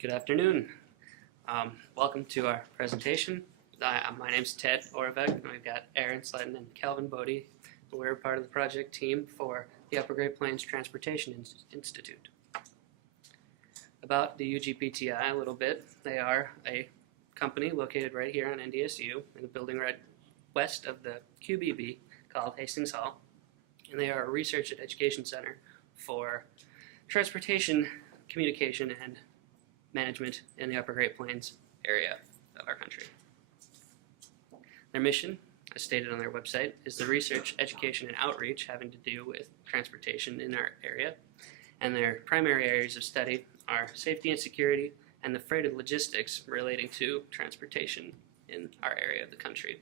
Good afternoon. Welcome to our presentation. My name's Ted Orvek, and we've got Aaron Sledden and Calvin Bodie. We're part of the project team for the Upper Great Plains Transportation Institute. About the UGPTI a little bit, they are a company located right here on NDSU in a building right west of the QBB called Hastings Hall, and they are a research and education center for transportation, communication, and management in the Upper Great Plains area of our country. Their mission, as stated on their website, is the research, education, and outreach having to do with transportation in our area, and their primary areas of study are safety and security and the freighted logistics relating to transportation in our area of the country.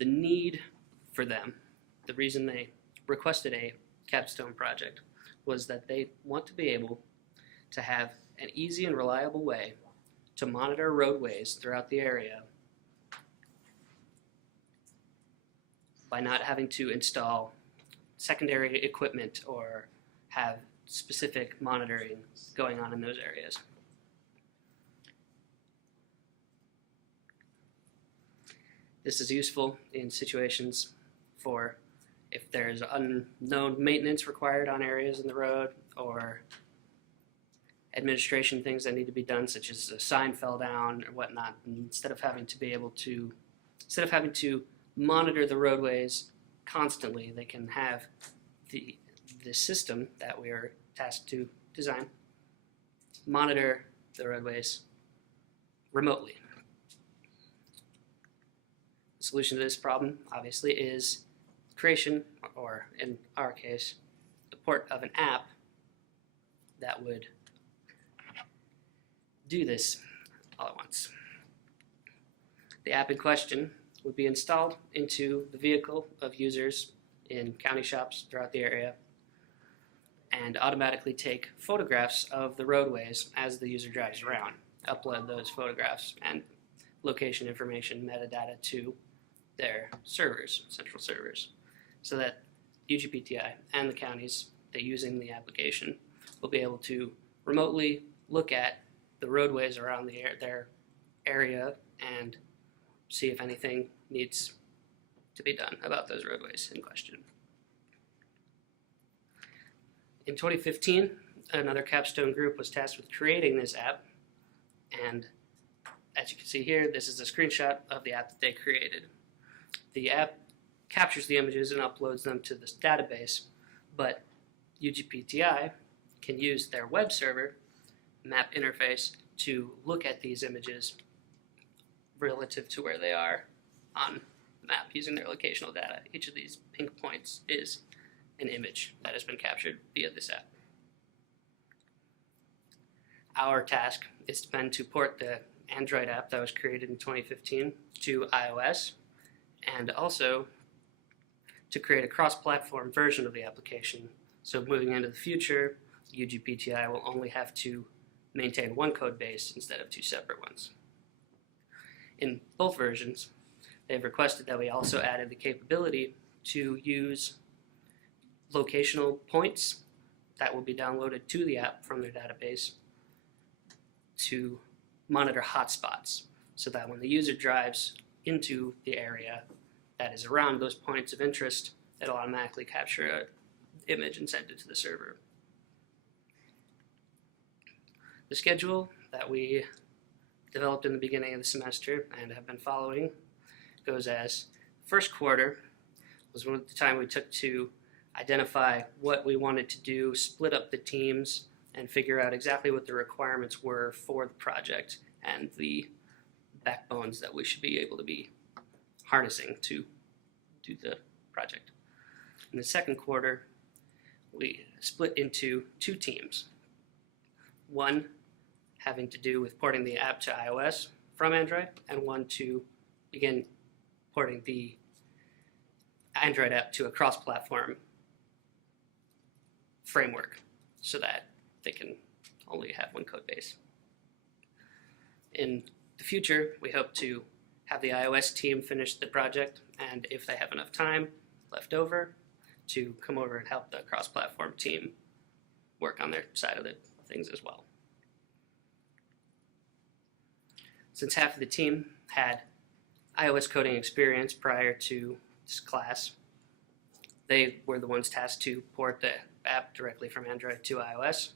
The need for them, the reason they requested a capstone project, was that they want to be able to have an easy and reliable way to monitor roadways throughout the area by not having to install secondary equipment or have specific monitoring going on in those areas. This is useful in situations for if there's unknown maintenance required on areas in the road or administration things that need to be done, such as a sign fell down or whatnot. And instead of having to monitor the roadways constantly, they can have the system that we are tasked to design monitor the roadways remotely. The solution to this problem, obviously, is creation, or in our case, the port of an app that would do this all at once. The app in question would be installed into the vehicle of users in county shops throughout the area and automatically take photographs of the roadways as the user drives around, upload those photographs and location information, metadata to their servers, central servers, so that UGPTI and the counties that are using the application will be able to remotely look at the roadways around their area and see if anything needs to be done about those roadways in question. In 2015, another capstone group was tasked with creating this app, and as you can see here, this is a screenshot of the app that they created. The app captures the images and uploads them to this database, but UGPTI can use their web server map interface to look at these images relative to where they are on the map using their locational data. Each of these pink points is an image that has been captured via this app. Our task is to port the Android app that was created in 2015 to iOS, and also to create a cross-platform version of the application. So moving into the future, UGPTI will only have to maintain one code base instead of two separate ones. In both versions, they've requested that we also added the capability to use locational points that will be downloaded to the app from their database to monitor hotspots, so that when the user drives into the area that is around those points of interest, it'll automatically capture an image and send it to the server. The schedule that we developed in the beginning of the semester and have been following goes as: first quarter was the time we took to identify what we wanted to do, split up the teams, and figure out exactly what the requirements were for the project and the backbones that we should be able to be harnessing to do the project. In the second quarter, we split into two teams. One having to do with porting the app to iOS from Android, and one to begin porting the Android app to a cross-platform framework so that they can only have one code base. In the future, we hope to have the iOS team finish the project, and if they have enough time left over, to come over and help the cross-platform team work on their side of the things as well. Since half of the team had iOS coding experience prior to this class, they were the ones tasked to port the app directly from Android to iOS,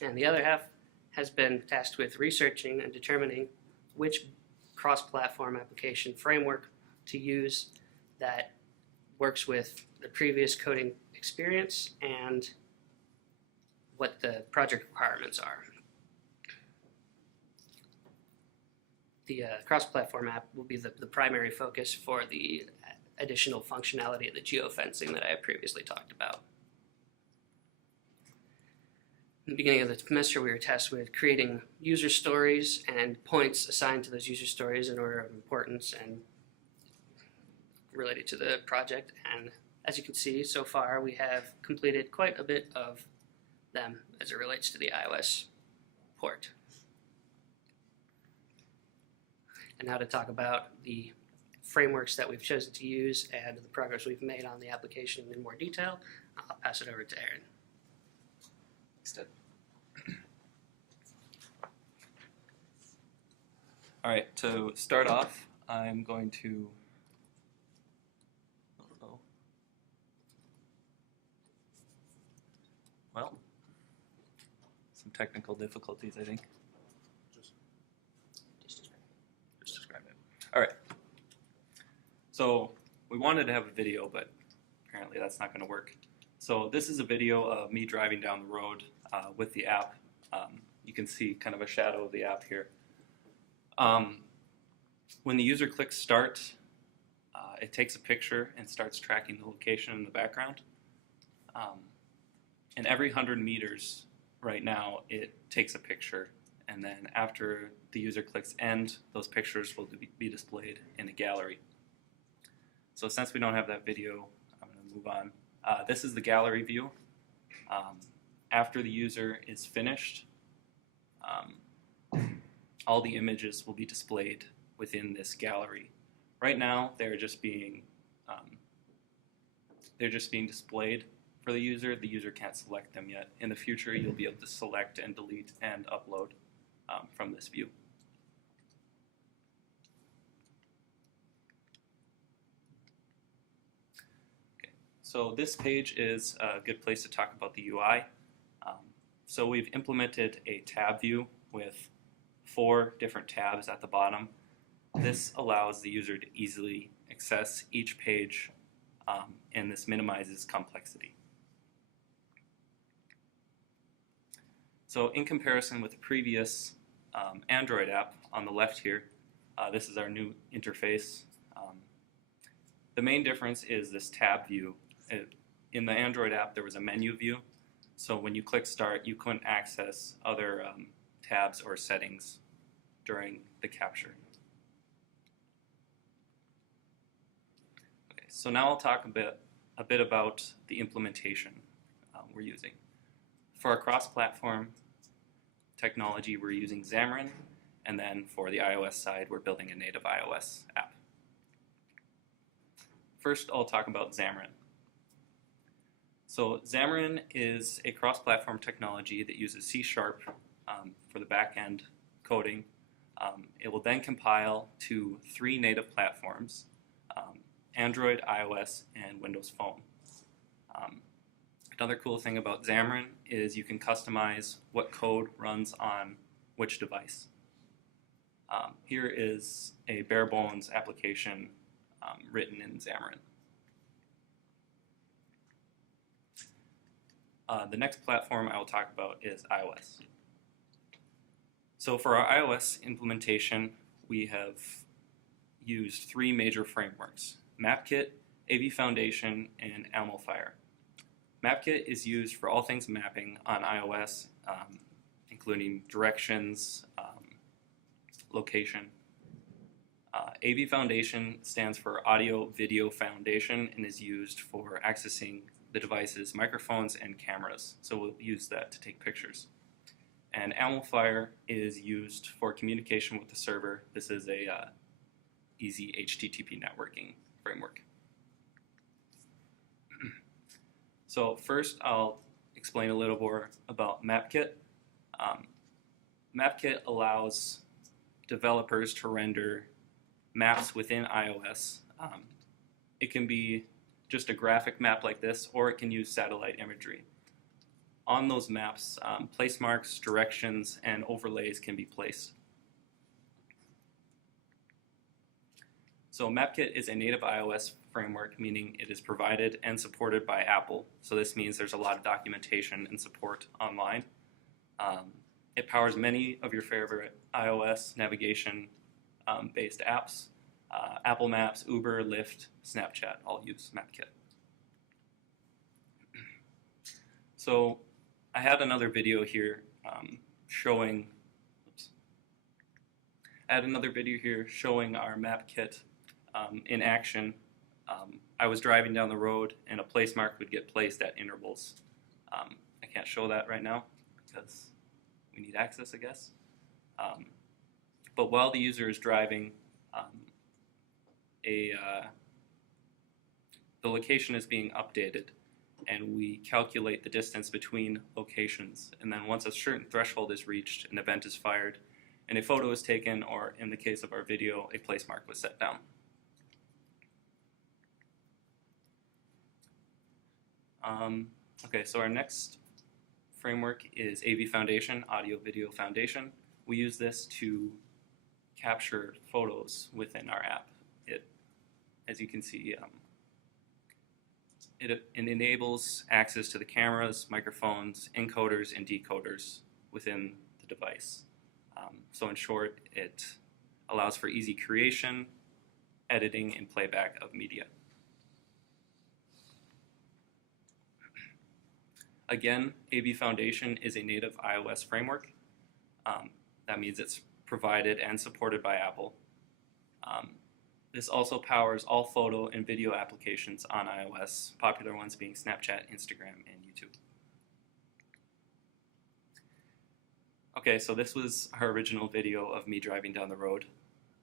and the other half has been tasked with researching and determining which cross-platform application framework to use that works with the previous coding experience and what the project requirements are. The cross-platform app will be the primary focus for the additional functionality of the geofencing that I had previously talked about. In the beginning of the semester, we were tasked with creating user stories and points assigned to those user stories in order of importance and related to the project. And as you can see, so far we have completed quite a bit of them as it relates to the iOS port. And now to talk about the frameworks that we've chosen to use and the progress we've made on the application in more detail, I'll pass it over to Aaron. Thanks, Ted. All right, to start off, I'm going to some technical difficulties, I think. Just describe it. All right. So we wanted to have a video, but apparently that's not going to work. So this is a video of me driving down the road with the app. You can see kind of a shadow of the app here. When the user clicks start, it takes a picture and starts tracking the location in the background. And every 100 meters right now, it takes a picture. And then after the user clicks end, those pictures will be displayed in a gallery. So since we don't have that video, I'm going to move on. This is the gallery view. After the user is finished, all the images will be displayed within this gallery. Right now, they're just being displayed for the user. The user can't select them yet. In the future, you'll be able to select and delete and upload from this view. Okay. So this page is a good place to talk about the UI. So we've implemented a tab view with 4 different tabs at the bottom. This allows the user to easily access each page, and this minimizes complexity. So in comparison with the previous Android app on the left here, this is our new interface. The main difference is this tab view. In the Android app, there was a menu view. So when you click start, you couldn't access other tabs or settings during the capture. Okay, so now I'll talk a bit about the implementation we're using. For our cross-platform technology, we're using Xamarin, and then for the iOS side, we're building a native iOS app. First, I'll talk about Xamarin. So Xamarin is a cross-platform technology that uses C# for the back-end coding. It will then compile to 3 native platforms, Android, iOS, and Windows Phone. Another cool thing about Xamarin is you can customize what code runs on which device. Here is a bare-bones application written in Xamarin. The next platform I will talk about is iOS. So for our iOS implementation, we have used 3 major frameworks: MapKit, AV Foundation, and Amplifier. MapKit is used for all things mapping on iOS, including directions, location. AV Foundation stands for Audio Video Foundation and is used for accessing the device's microphones and cameras. So we'll use that to take pictures. And Amplifier is used for communication with the server. This is a easy HTTP networking framework. So first, I'll explain a little more about MapKit. MapKit allows developers to render maps within iOS. It can be just a graphic map like this, or it can use satellite imagery. On those maps, place marks, directions, and overlays can be placed. So MapKit is a native iOS framework, meaning it is provided and supported by Apple. So this means there's a lot of documentation and support online. It powers many of your favorite iOS navigation-based apps. Apple Maps, Uber, Lyft, Snapchat all use MapKit. So I had another video here showing our MapKit in action. I was driving down the road and a place mark would get placed at intervals. I can't show that right now because we need access, I guess. But while the user is driving, the location is being updated, and we calculate the distance between locations. And then once a certain threshold is reached, an event is fired, and a photo is taken, or in the case of our video, a place mark was set down. Okay, so our next framework is AV Foundation, Audio Video Foundation. We use this to capture photos within our app. As you can see, it enables access to the cameras, microphones, encoders, and decoders within the device. So in short, it allows for easy creation, editing, and playback of media. Again, AV Foundation is a native iOS framework. That means it's provided and supported by Apple. This also powers all photo and video applications on iOS, popular ones being Snapchat, Instagram, and YouTube. Okay, so this was our original video of me driving down the road.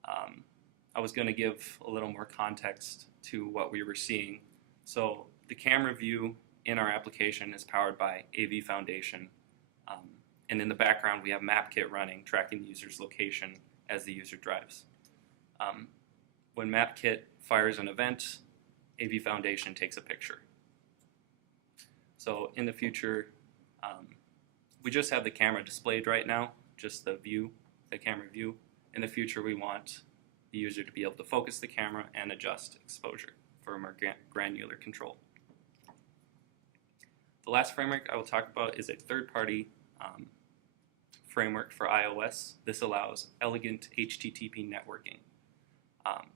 I was going to give a little more context to what we were seeing. So the camera view in our application is powered by AV Foundation. And in the background, we have MapKit running, tracking the user's location as the user drives. When MapKit fires an event, AV Foundation takes a picture. So in the future, we just have the camera displayed right now, just the view, the camera view. In the future, we want the user to be able to focus the camera and adjust exposure for more granular control. The last framework I will talk about is a third-party framework for iOS. This allows elegant HTTP networking.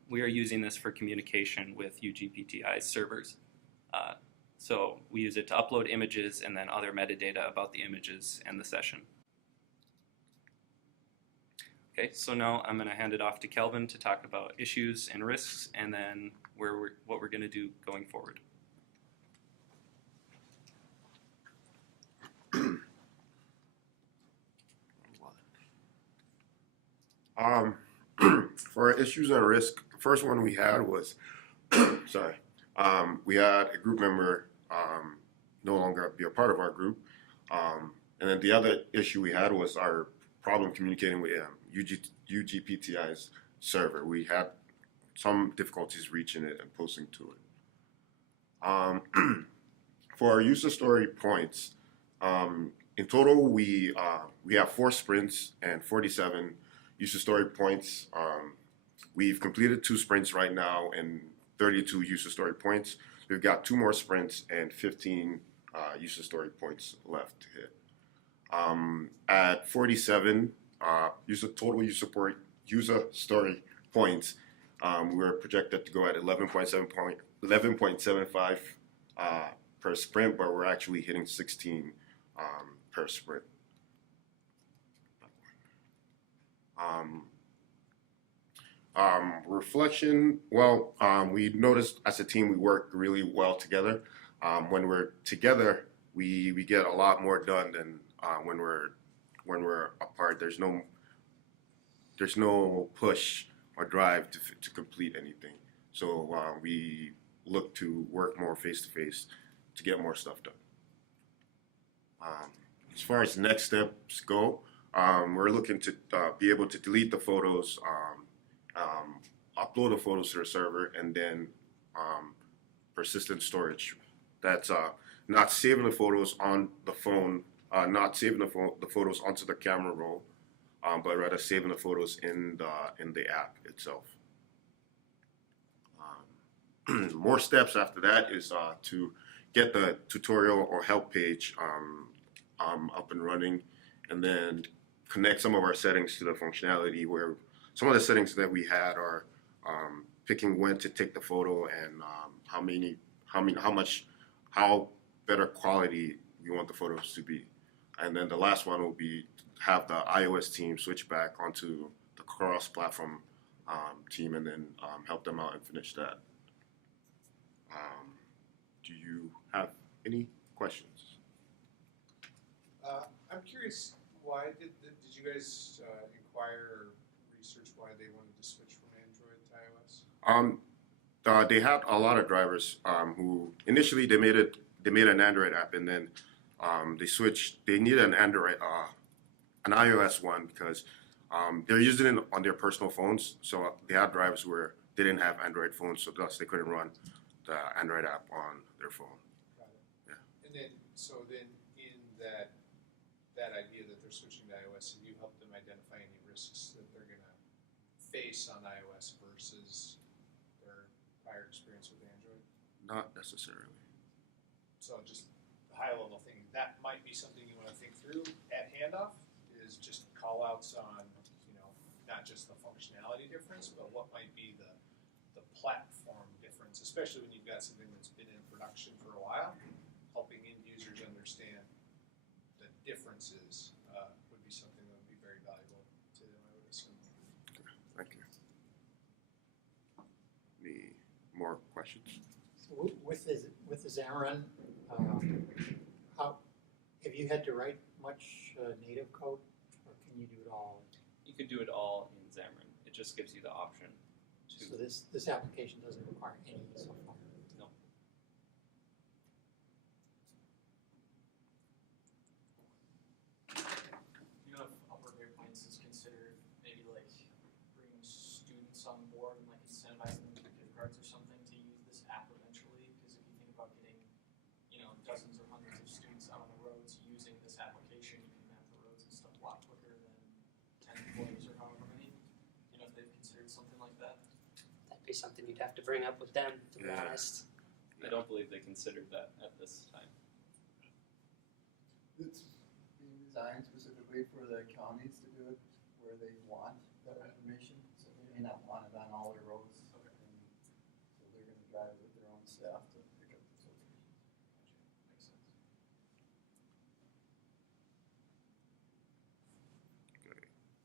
We are using this for communication with UGPTI servers. So we use it to upload images and then other metadata about the images and the session. Okay, so now I'm going to hand it off to Kelvin to talk about issues and risks, and then what we're going to do going forward. For issues and risk, the first one we had was, we had a group member no longer be a part of our group. And then the other issue we had was our problem communicating with UGPTI's server. We had some difficulties reaching it and posting to it. For our user story points, in total we have 4 sprints and 47 user story points. We've completed 2 sprints right now and 32 user story points. We've got 2 more sprints and 15 user story points left to hit. At 47 total user story points, we're projected to go at 11.75 per sprint, but we're actually hitting 16 per sprint. Reflection, well, we noticed as a team we work really well together. When we're together, we get a lot more done than when we're apart. There's no push or drive to complete anything. So we look to work more face to face to get more stuff done. as far as next steps go, we're looking to be able to delete the photos, upload the photos to the server, and then persistent storage. That's not saving the photos on the phone, not saving the photos onto the camera roll, but rather saving the photos in the app itself. More steps after that is to get the tutorial or help page up and running, and then connect some of our settings to the functionality. Where some of the settings that we had are picking when to take the photo and how better quality we want the photos to be. And then the last one will be have the iOS team switch back onto the cross-platform team, and then help them out and finish that. Do you have any questions? I'm curious, why did you guys inquire or research why they wanted to switch from Android to iOS? They had a lot of drivers who initially they made an Android app, and then they switched. They needed an iOS one because they're using it on their personal phones. So they had drivers where they didn't have Android phones, so thus they couldn't run the Android app on their phone. Got it. Yeah. And then, in that idea that they're switching to iOS, have you helped them identify any risks that they're going to face on iOS versus their prior experience with Android? Not necessarily. So just the high level thing, that might be something you want to think through at handoff, is just call outs on, not just the functionality difference, but what might be the platform difference, especially when you've got something that's been in production for a while. Helping end users understand the differences would be something that would be very valuable to them, I would assume. Thank you. Any more questions? So with the Xamarin, how have you had to write much native code, or can you do it all? You can do it all in Xamarin. It just gives you the option to. So this application doesn't require any so far. No. You know, if upward points is considered maybe like bringing students on board and like incentivizing them with gift cards or something to use this app eventually. Because if you think about getting, dozens or hundreds of students out on the roads using this application, you can map the roads and stuff a lot quicker than 10 employees or however many. If they've considered something like that. That'd be something you'd have to bring up with them, to be Yeah. honest. I don't believe they considered that at this time. It's being designed specifically for the counties to do it where they want that information, so they may not want it on all their roads. Okay. And so they're gonna drive with their own staff to pick up those locations. Makes sense.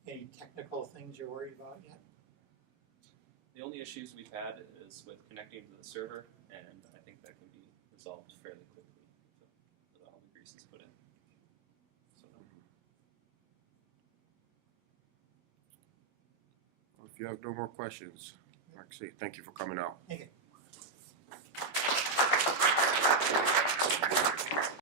Any technical things you're worried about yet? The only issues we've had is with connecting to the server, and I think that can be resolved fairly quickly with all the greases put in. So, If you have no more questions, like I say, thank you for coming out. Okay.